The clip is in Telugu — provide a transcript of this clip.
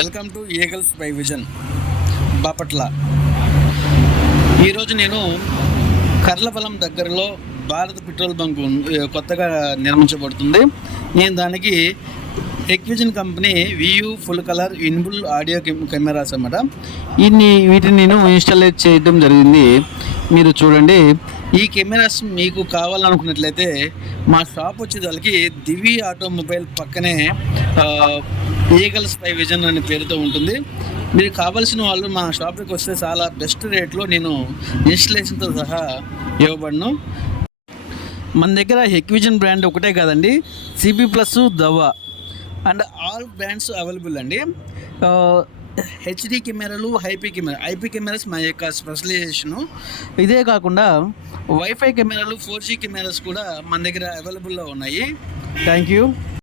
Welcome to eagles by vision Bapatla. ఈరోజు నేను కర్లపలం దగ్గరలో భారత్ పెట్రోల్ బంక్ కొత్తగా నిర్మించబడుతుంది. నేను దానికి ఎక్విజన్ company వియూ full colour inbuilt audio cameras అన్నమాట. ఇన్ని వీటిని నేను ఇన్స్టాలేట్ చేయడం జరిగింది. మీరు చూడండి. ఈ కెమెరాస్ మీకు కావాలనుకున్నట్లయితే మా షాప్ వచ్చేదానికి దివి ఆటోమొబైల్ పక్కనే ఈగల్ స్పై విజన్ అనే పేరుతో ఉంటుంది. మీరు కావాల్సిన వాళ్ళు మా షాప్కి వస్తే చాలా బెస్ట్ రేట్లో నేను ఇన్స్టలేషన్తో సహా ఇవ్వబడను. మన దగ్గర హెక్విజన్ బ్రాండ్ ఒకటే కాదండి CP plus దవా. And all brands available అండి. హెచ్డి కెమెరాలు హైపీ కెమెరా ఐపీ కెమెరాస్ మా యొక్క స్పెషలైజేషను. ఇదే కాకుండా వైఫై కెమెరాలు ఫోర్ జీ కెమెరాస్ కూడా మన దగ్గర అవైలబుల్లో ఉన్నాయి. Thank you.